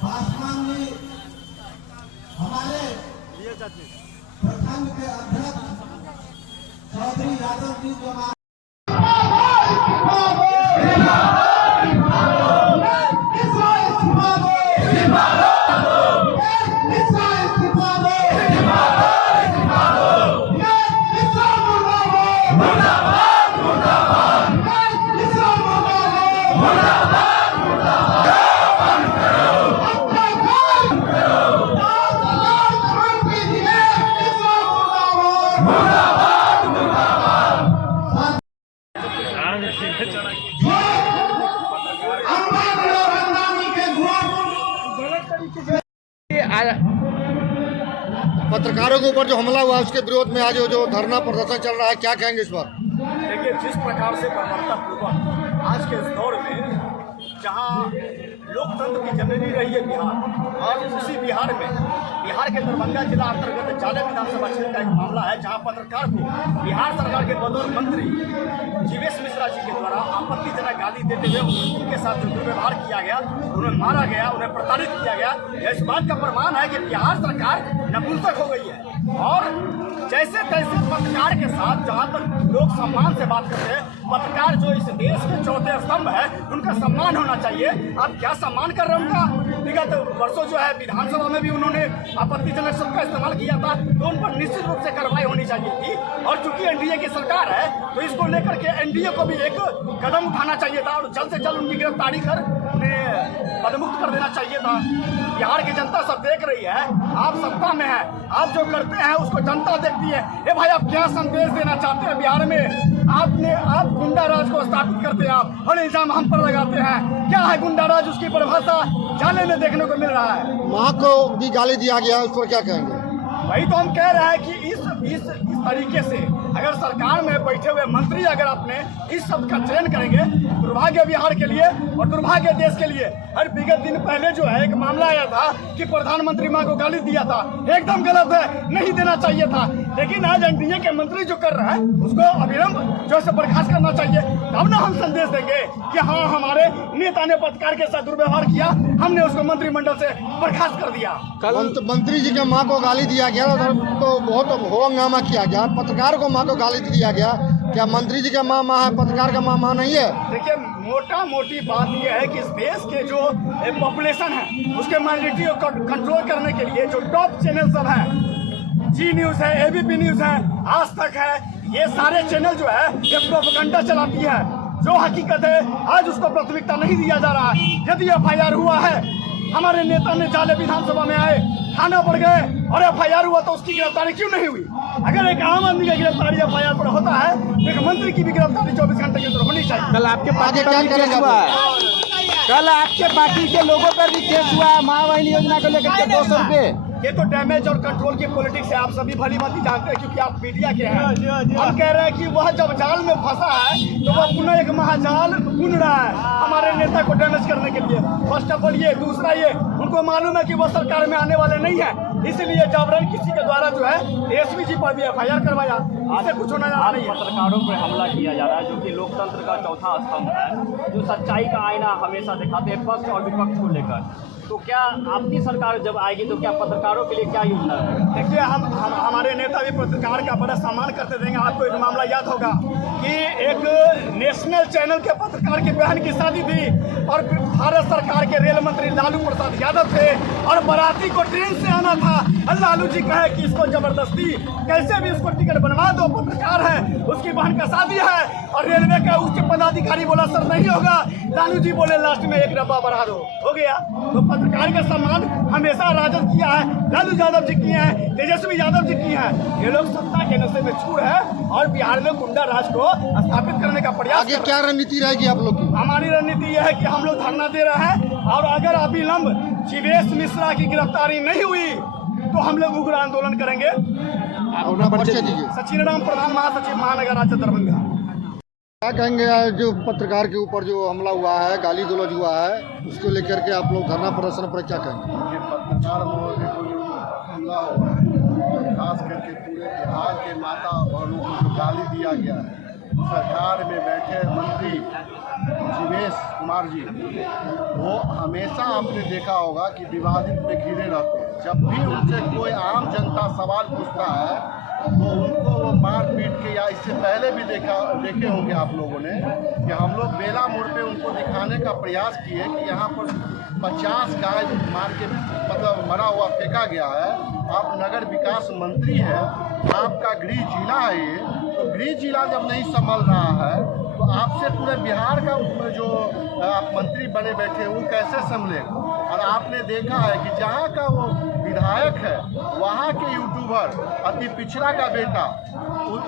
पासवान जी हमारे प्रखंड के अध्यक्ष चौधरी यादव जी जो पत्रकारों के ऊपर जो हमला हुआ उसके विरोध में आज जो धरना प्रदर्शन चल रहा है, क्या कहेंगे इस पर? देखिए, जिस प्रकार से बर्बरतापूर्वक आज के इस दौर में जहां लोकतंत्र की जननी रही है बिहार, और उसी बिहार के दरभंगा जिला अंतर्गत जाले विधानसभा क्षेत्र का एक मामला है जहां पत्रकार को बिहार सरकार के बतौर मंत्री जीवेश मिश्रा जी के द्वारा आपत्तिजनक गाली देते हुए उनके साथ जो दुर्व्यवहार किया गया, उन्हें मारा गया, उन्हें प्रताड़ित किया गया, यह इस बात का प्रमाण है कि बिहार सरकार नपुंसक हो गई है। और जैसे तैसे पत्रकार के साथ जहाँ तक लोग सम्मान से बात करते हैं, पत्रकार जो इस देश के चौथे स्तंभ है, उनका सम्मान होना चाहिए। आप क्या सम्मान कर रहे हैं उनका? विगत वर्षों जो है विधानसभा में भी उन्होंने आपत्तिजनक शब्द का इस्तेमाल किया था, तो उन पर निश्चित रूप से कार्रवाई होनी चाहिए थी। और चूंकि एनडीए की सरकार है तो इसको लेकर के एनडीए को भी एक कदम उठाना चाहिए था और जल्द से जल्द उनकी गिरफ्तारी कर उन्हें पदमुक्त कर देना चाहिए था। बिहार की जनता सब देख रही है, आप सत्ता में है, आप जो करते हैं उसको जनता देखती है। ए भाई, आप क्या संदेश देना चाहते हैं बिहार में? आप गुंडा राज को स्थापित करते हैं, आप हर इल्जाम हम पर लगाते हैं। क्या है गुंडा राज? उसकी परिभाषा जाले में देखने को मिल रहा है। वहाँ को भी गाली दिया गया, उस पर क्या कहेंगे? वही तो हम कह रहे हैं कि इस तरीके से अगर सरकार में बैठे हुए मंत्री अगर अपने इस शब्द का चयन करेंगे, दुर्भाग्य बिहार के लिए और दुर्भाग्य देश के लिए। हर विगत दिन पहले जो है एक मामला आया था कि प्रधानमंत्री मां को गाली दिया था, एकदम गलत है, नहीं देना चाहिए था। लेकिन आज एनडीए के मंत्री जो कर रहा है उसको अविलंब जो है बर्खास्त करना चाहिए। तब ना हम संदेश देंगे कि हाँ, हमारे नेता ने पत्रकार के साथ दुर्व्यवहार किया, हमने उसको मंत्रिमंडल से बर्खास्त कर दिया। मंत्री जी के माँ को गाली दिया गया तो बहुत हो हंगामा किया गया, पत्रकार को माँ को गाली दिया गया। क्या मंत्री जी का माँ है, पत्रकार का माँ नहीं है? देखिए, मोटा मोटी बात यह है कि इस देश के जो पॉपुलेशन है उसके माइनॉरिटी को कंट्रोल करने के लिए जो टॉप चैनल सब है, जी न्यूज है, एबीपी न्यूज है, आज तक है, ये सारे चैनल जो है ये प्रोपेगेंडा चलाती है। जो हकीकत है आज उसको प्राथमिकता नहीं दिया जा रहा है। यदि एफआईआर हुआ है, हमारे नेता ने जाले विधानसभा में आए, थाना पर गए और एफआईआर हुआ तो उसकी गिरफ्तारी क्यों नहीं हुई? अगर एक आम आदमी की गिरफ्तारी एफआईआर पर होता है तो एक मंत्री की भी गिरफ्तारी 24 घंटे के अंदर होनी चाहिए। कल आपके पार्टी पर भी केस हुआ है, कल आपके पार्टी के लोगों पर भी केस हुआ है महावाहिनी योजना को लेकर के 200 रुपए। ये तो डैमेज और कंट्रोल की पॉलिटिक्स है, आप सभी भली भांति जानते हैं क्योंकि आप मीडिया के हैं। हम कह रहे हैं कि वह जब जाल में फंसा है तो वह पुनः एक महाजाल बुन रहा है हमारे नेता को डैमेज करने के लिए। फर्स्ट ऑफ ऑल ये, दूसरा ये, उनको मालूम है कि वो सरकार में आने वाले नहीं है, इसलिए जबरन किसी के द्वारा जो है एसपी जी पर भी एफआईआर करवाया। इससे कुछ होना नहीं है। पत्रकारों पर हमला किया जा रहा है जो कि लोकतंत्र का चौथा स्तंभ है, जो सच्चाई का आईना हमेशा दिखाते हैं पक्ष और विपक्ष को लेकर। तो क्या आपकी सरकार जब आएगी तो क्या पत्रकारों के लिए क्या योजना है? देखिए, हम हमारे नेता भी पत्रकार का बड़ा सम्मान करते देंगे। आपको एक मामला याद होगा कि एक नेशनल चैनल के पत्रकार की बहन की शादी थी और भारत सरकार के रेल मंत्री लालू प्रसाद यादव थे और बाराती को ट्रेन से आना था। लालू जी कहे कि इसको जबरदस्ती कैसे भी उसको टिकट बनवा दो, पत्रकार है, उसकी बहन का शादी है। और रेलवे का उच्च पदाधिकारी बोला सर नहीं होगा। लालू जी बोले लास्ट में एक डब्बा बढ़ा दो, हो गया। तो पत्रकार का सम्मान हमेशा राजद किया है, लालू यादव जी किए हैं, तेजस्वी यादव जी किए हैं। ये लोग सत्ता के नशे में चूर है और बिहार में गुंडा राज को स्थापित करने का प्रयास। आगे क्या रणनीति रहेगी आप लोग की? हमारी रणनीति यह है कि हम लोग धरना दे रहे हैं और अगर अविलंब जीवेश मिश्रा की गिरफ्तारी नहीं हुई तो हम लोग उग्र आंदोलन करेंगे। सचिन राम, प्रधान महासचिव महानगर राज्य दरभंगा। क्या कहेंगे जो पत्रकार के ऊपर जो हमला हुआ है, गाली गलौज हुआ है, उसको लेकर के आप लोग धरना प्रदर्शन पर क्या कहेंगे? पत्रकार महोदय को जो हमला हुआ है, खास करके पूरे बिहार के माता बहनों को गाली दिया गया है, सरकार में बैठे मंत्री जीवेश कुमार जी, वो हमेशा आपने देखा होगा कि विवादित में घिरे रहते हैं। जब भी उनसे कोई आम जनता सवाल पूछता है तो उनको वो मार पीट के, या इससे पहले भी देखे होंगे आप लोगों ने कि हम लोग बेला मोड़ पे उनको दिखाने का प्रयास किए कि यहाँ पर 50 गाय मार के मतलब मरा हुआ फेंका गया है। आप नगर विकास मंत्री हैं, आपका गृह जिला है ये, तो गृह जिला जब नहीं संभल रहा है तो आपसे पूरे बिहार का जो आप मंत्री बने बैठे वो कैसे संभलेगा। और आपने देखा है कि जहाँ का वो विधायक है वहाँ के यूट्यूबर अति पिछड़ा का बेटा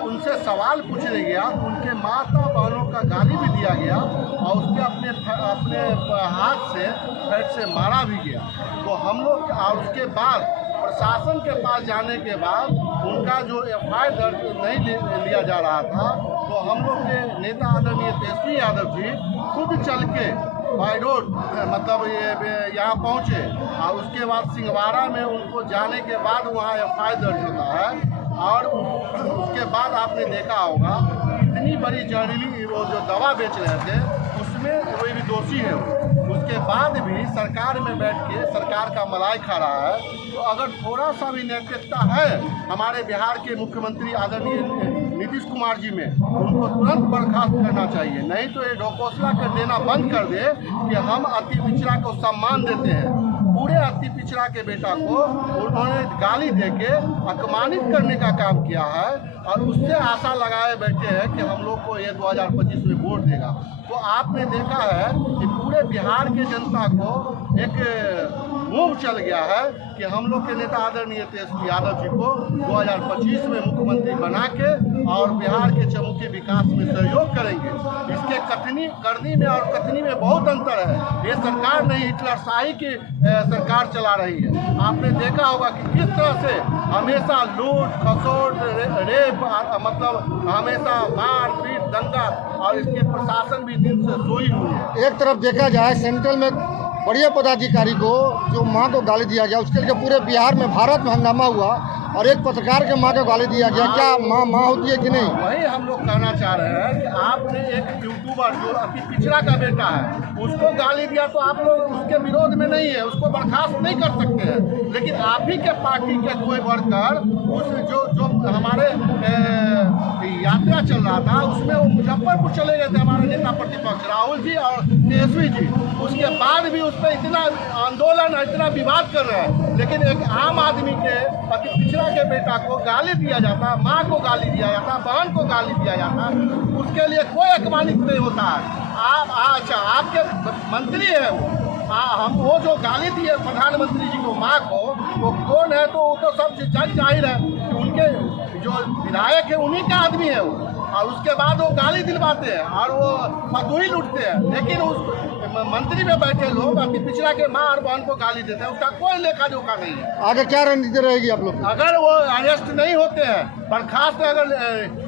उनसे सवाल पूछने गया तो उनके माता बहनों का गाली भी दिया गया और उसके अपने हाथ से पेट से मारा भी गया। तो हम लोग और उसके बाद प्रशासन के पास जाने के बाद उनका जो FIR दर्ज नहीं लिया जा रहा था, तो हम लोग के नेता आदरणीय तेजस्वी यादव जी खुद चल के बाई रोड मतलब ये यहाँ पहुँचे और उसके बाद सिंहवाड़ा में उनको जाने के बाद वहाँ FIR दर्ज होता है। और उसके बाद आपने देखा होगा इतनी बड़ी जहरीली वो जो दवा बेच रहे थे उसमें कोई भी दोषी है उसके बाद भी सरकार में बैठ के सरकार का मलाई खा रहा है। तो अगर थोड़ा सा भी नैतिकता है हमारे बिहार के मुख्यमंत्री आदरणीय नीतीश कुमार जी में, उनको तुरंत बर्खास्त करना चाहिए, नहीं तो ये ढकोसला कर देना बंद कर दे कि हम अति पिछड़ा को सम्मान देते हैं। पूरे अति पिछड़ा के बेटा को उन्होंने गाली देके अपमानित करने का काम किया है और उससे आशा लगाए बैठे हैं कि हम लोग को ये 2025 में वोट देगा। तो आपने देखा है कि पूरे बिहार के जनता को एक मोह चल गया है कि हम लोग के नेता आदरणीय तेजस्वी यादव जी को 2025 में मुख्यमंत्री बना के और बिहार के चमुखे विकास में सहयोग करेंगे। इसके कथनी करनी में और कथनी में बहुत अंतर है। ये सरकार नहीं हिटलरशाही की सरकार चला रही है। आपने देखा होगा कि किस तरह से हमेशा लूट खसोट रेप मतलब हमेशा मार पीट दंगा और इसके प्रशासन भी दिन से सोई हुई है। एक तरफ देखा जाए सेंट्रल में बड़े पदाधिकारी को जो मां को गाली दिया गया, उसके लिए पूरे बिहार में भारत में हंगामा हुआ और एक पत्रकार के मां को गाली दिया गया। क्या मां होती है कि नहीं? वही हम लोग कहना चाह रहे हैं कि आपने एक यूट्यूबर जो अति पिछड़ा का बेटा है उसको गाली दिया तो आप लोग उसके विरोध में नहीं है, उसको बर्खास्त नहीं कर सकते हैं। लेकिन आप ही के पार्टी के कोई वर्कर उस जो हमारे यात्रा चल रहा था उसमें वो मुजफ्फरपुर चले गए थे हमारे नेता प्रतिपक्ष राहुल जी और तेजस्वी जी, उसके बाद भी उस पर इतना आंदोलन इतना विवाद कर रहे हैं। लेकिन एक आम आदमी के अति पिछड़ा के बेटा को गाली दिया जाता, माँ को गाली दिया जाता, बहन को गाली दिया जाता, उसके लिए कोई अपमानित नहीं होता है। अच्छा आपके मंत्री है हम वो जो गाली दिए प्रधानमंत्री जी को माँ को, वो कौन है? तो वो तो सब जग जाहिर है कि उनके जो विधायक है उन्हीं का आदमी है वो, और उसके बाद वो गाली दिलवाते हैं और वो मजदूरी लूटते हैं। लेकिन उस मंत्री में बैठे लोग अति पिछड़ा के माँ और बहन को गाली देते हैं, उसका कोई लेखा जोखा नहीं है। आगे क्या रणनीति रहेगी आप लोग? अगर वो अरेस्ट नहीं होते हैं, बर्खास्त अगर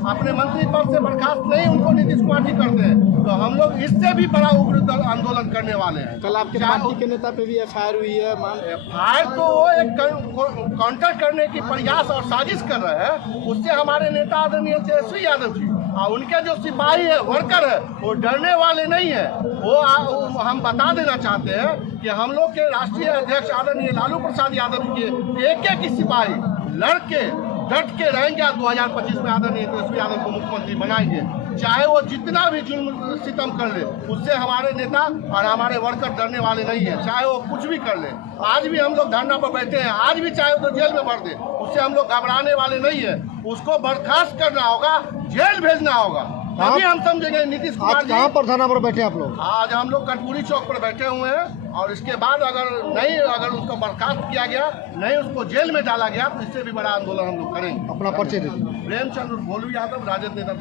अपने मंत्री पद से बर्खास्त नहीं उनको नीतीश कुमार जी करते हैं, तो हम लोग इससे भी बड़ा उग्र आंदोलन करने वाले हैं। कल आपके पार्टी के नेता पे भी FIR हुई है। FIR तो वो एक काउंटर करने की प्रयास और साजिश कर रहे हैं। उससे हमारे नेता आदरणीय तेजस्वी यादव जी और उनके जो सिपाही है वर्कर है वो डरने वाले नहीं है। वो हम बता देना चाहते हैं कि हम लोग के राष्ट्रीय अध्यक्ष आदरणीय लालू प्रसाद यादव के एक सिपाही लड़के डट के रहेंगे। 2025 में आदरणीय तेजस्वी यादव को मुख्यमंत्री बनाएंगे, चाहे वो जितना भी जुल्म सितम कर ले, उससे हमारे नेता और हमारे वर्कर डरने वाले नहीं है, चाहे वो कुछ भी कर ले। आज भी हम लोग धरना पर बैठे हैं, आज भी चाहे वो तो जेल में भर दे, उससे हम लोग घबराने वाले नहीं है। उसको बर्खास्त करना होगा, जेल भेजना होगा, तभी हम समझेंगे नीतीश कुमार जी। कहाँ पर धरना पर बैठे आप लोग? आज हम लोग कटपुरी चौक पर बैठे हुए हैं और इसके बाद अगर उसको बर्खास्त किया गया, नहीं उसको जेल में डाला गया, तो इससे भी बड़ा आंदोलन हम लोग करेंगे। अपना परिचय दीजिए। प्रेमचंद्र भोलू यादव, राजद नेता।